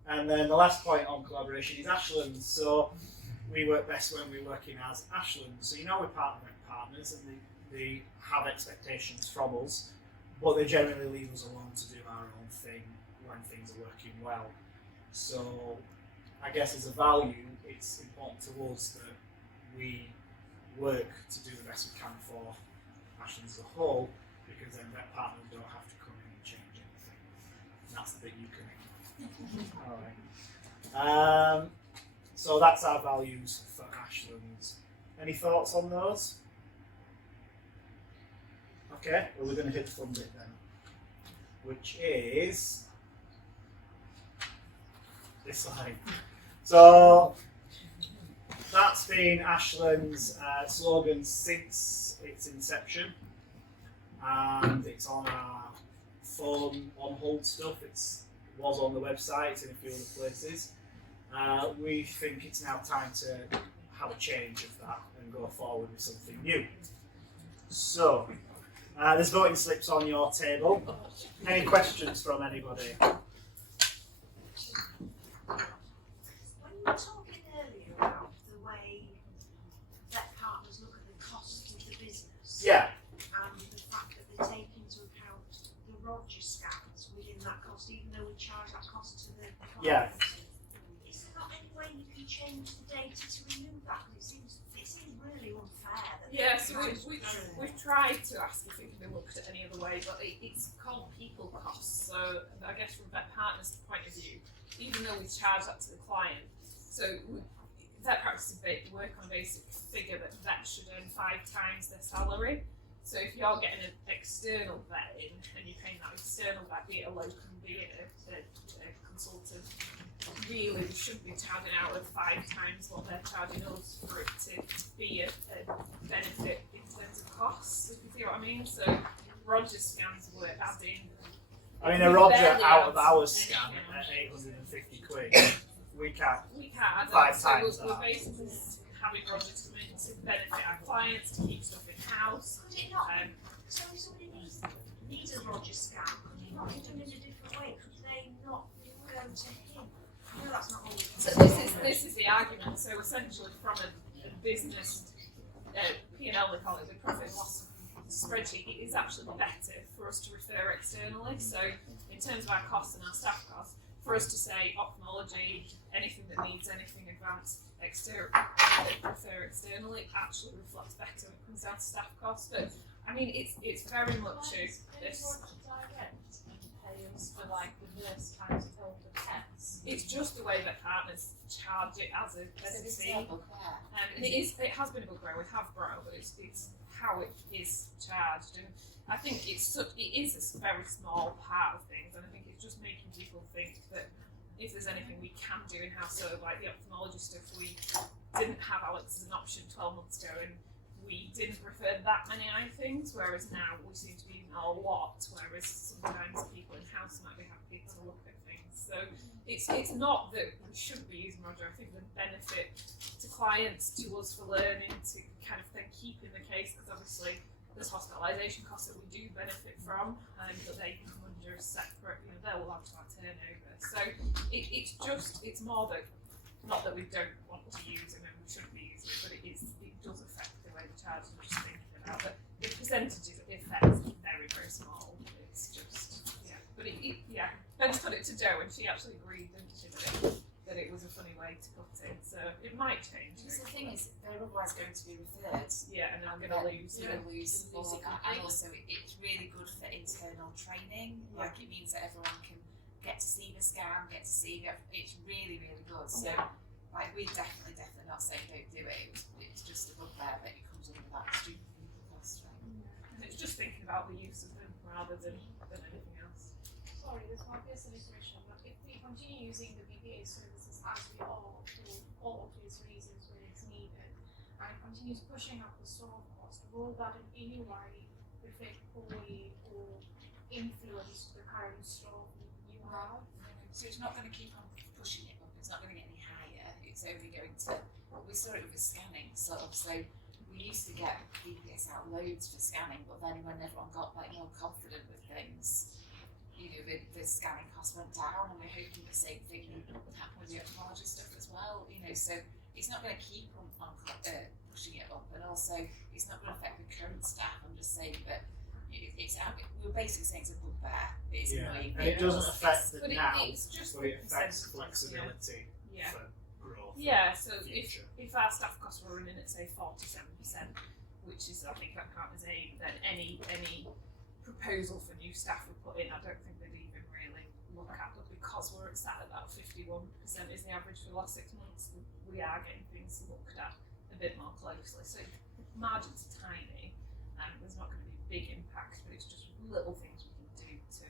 And then the last point on collaboration is Ashlands. So we work best when we're working as Ashlands. So you know we're part of Vet Partners, and they have expectations from us, but they generally leave us alone to do our own thing when things are working well. So I guess as a value, it's important to us that we work to do the best we can for Ashlands as a whole, because then Vet Partners don't have to come in and change anything. And that's the bit you can Alright. So that's our values for Ashlands. Any thoughts on those? Okay, well we're going to hit the fun bit then, which is this line. So that's been Ashland's slogan since its inception, and it's on our phone on hold stuff. It was on the website, it's in a few other places. We think it's now time to have a change of that and go forward with something new. So, there's voting slips on your table. Any questions from anybody? When you were talking earlier about the way Vet Partners look at the costs of the business, Yeah. and the fact that they take into account the Roger scans within that cost, even though we charge that cost to the client. Yeah. Is there not any way you can change the data to remove that? Because it seems really unfair. That Yeah, so we've tried to ask if it can be looked at any other way, but it's called people costs. So I guess from Vet Partners' point of view, even though we charge that to the client, so vet practices work on a basic figure that vets should earn 5 times their salary. So if you're getting an external vet in and you're paying that external vet, be it a locum, be it a consultant, really we shouldn't be charging out of 5 times what they're charging us for it to be a benefit in terms of costs, if you see what I mean. So Roger scans were adding. I mean, a Roger out of our scan at 850 quid, we can't. We can't. 5 so times we're that. basically having Roger to benefit our clients, to keep stuff in house. could it not? So if somebody needs a Roger scan, could you not do it in a different way? Could they not go to him? No, that's not always. So this is the argument. So essentially, from a business P&L, we call it the profit and loss spreadsheet, it is actually better for us to refer externally. So in terms of our costs and our staff costs, for us to say ophthalmology, anything that needs anything advanced, refer externally, it actually reflects better when it comes down to staff costs. But I mean, it's very much Direct and pay us for like the nurse times of older pets. it's just the way that partners charge it as a fee. And it has been a book grow, we have grown, but it's how it is charged. And I think it is a very small part of things, and I think it's just making people think that if there's anything we can do in house, so like the ophthalmology stuff, we didn't have Alex as an option 12 months ago, and we didn't refer that many eye things, whereas now we seem to be using a lot, whereas sometimes people in house might be happy to look at things. So it's not that we shouldn't be using Roger. I think the benefit to clients, to us for learning, to kind of then keep in the case, because obviously there's hospitalisation costs that we do benefit from, but they come under a separate, they'll have to our turnover. So it's more that, not that we don't want to use them and we shouldn't be using it, but it does affect the way we charge them, just thinking about it. The percentages it affects are very, very small. It's just, but Ben's put it to Jo and she actually agreed, didn't she, that it was a funny way to put it, so it might change. Because the thing is, they're otherwise going to be referred. Yeah, and then I'm going to lose. You're going to lose all it that, and completely. also it's really good for internal training. Like it means that everyone can get to see the scan, get to see it's really, really good. So, like, we definitely not saying don't do it. It's just a bugbear that it comes under that stupid cost, right? And it's just thinking about the use of them rather than anything else. Sorry, this might be a silly question, but if we continue using the VBA services as we are for all obvious reasons when it's needed, and it continues pushing up the store cost, will that in any way affect poorly or influence the current store you have? So it's not going to keep on pushing it up. It's not going to get any higher. It's only going to. We saw it with scanning, sort of. So we used to get DPS out loads for scanning, but then when everyone got like more confident with things, you know, the scanning costs went down, and we're hoping the same thing will happen with the ophthalmology stuff as well. You know, so it's not going to keep on pushing it up, and also it's not going to affect the current staff. I'm just saying that it's out. We were basically saying it's a bugbear. It's annoying. And it doesn't affect the But now, it's just but it affects percentages, flexibility Yeah. for growth. Yeah, so Future. if our staff costs were running at say 47%, which is I think that count as aim, then any proposal for new staff we put in, I don't think they'd even really look at, but because we're sat at that 51% is the average for the last 6 months, we are getting things looked at a bit more closely. So margins are tiny, and there's not going to be a big impact, but it's just little things we can do to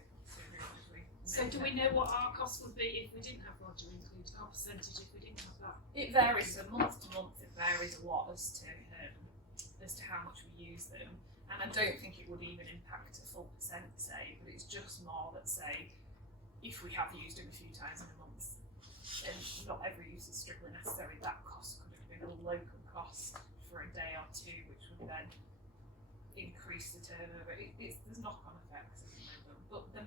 really. So do we know what our cost would be if we didn't have lodger included? Our percentage if we didn't have that? It varies, so month to month it varies a lot as to how much we use them, and I don't think it would even impact a full percent, say, but it's just more that, say, if we have used them a few times in a month, then not every use is strictly necessary. That cost could have been a locum cost for a day or two, which would then increase the turnover. There's knock-on effects at the moment, but the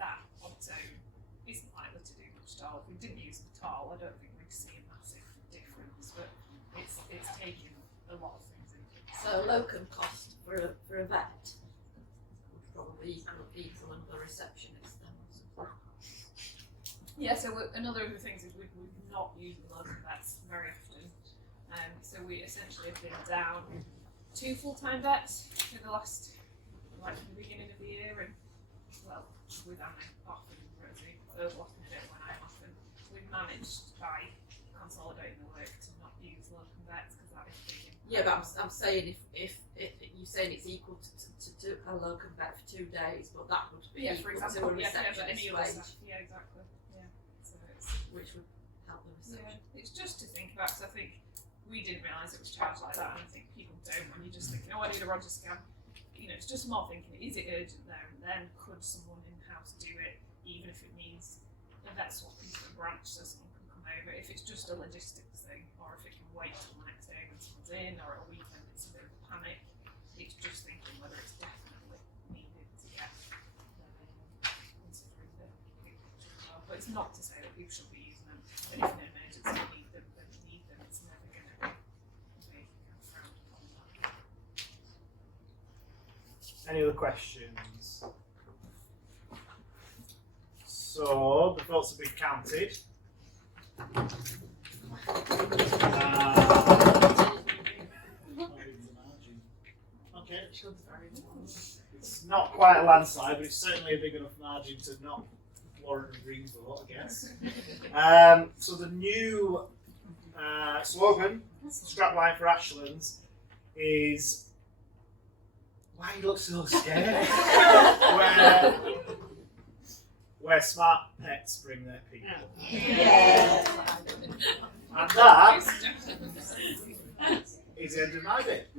that on its own isn't likely to do much at all. If we didn't use it at all, I don't think we'd see a massive difference, but it's taking a lot of things into account. So locum cost for a vet would probably equal another receptionist then or something. Yeah, so another of the things is we've not used the locum vets very often. So we essentially have been down 2 full-time vets in the last, like the beginning of the year, and well, with Anna off and Rosie, off a bit when I'm off, and we've managed by consolidating the work to not use locum vets because that is a big impact. Yeah, but I'm saying if you're saying it's equal to a locum vet for 2 days, but that would be for equal example, to a but any receptionist other wage, staff, exactly. Yeah, so it's which would help the reception. it's just to think about, because I think we didn't realise it was charged like that, and I think people don't when you're just thinking, oh, I need a Roger scan. You know, it's just more thinking, is it urgent there, and then could someone in-house do it, even if it means a vet swap into a branch so someone can come over. If it's just a logistics thing, or if it can wait till the next day when someone's in, or at a weekend it's a bit of a panic, it's just thinking whether it's definitely needed to get considering the big picture as well. But it's not to say that people should be using them, but if in an emergency they need them, then they need them. It's never going to be frowned upon that. Any other questions? So the votes have been counted. Okay, it's not quite a landslide, but it's certainly a big enough margin to not warrant a green vote, I guess. So the new slogan, strapline for Ashlands, is why you look so scared? where smart pets bring their people. Yeah. And that is the end of my bit.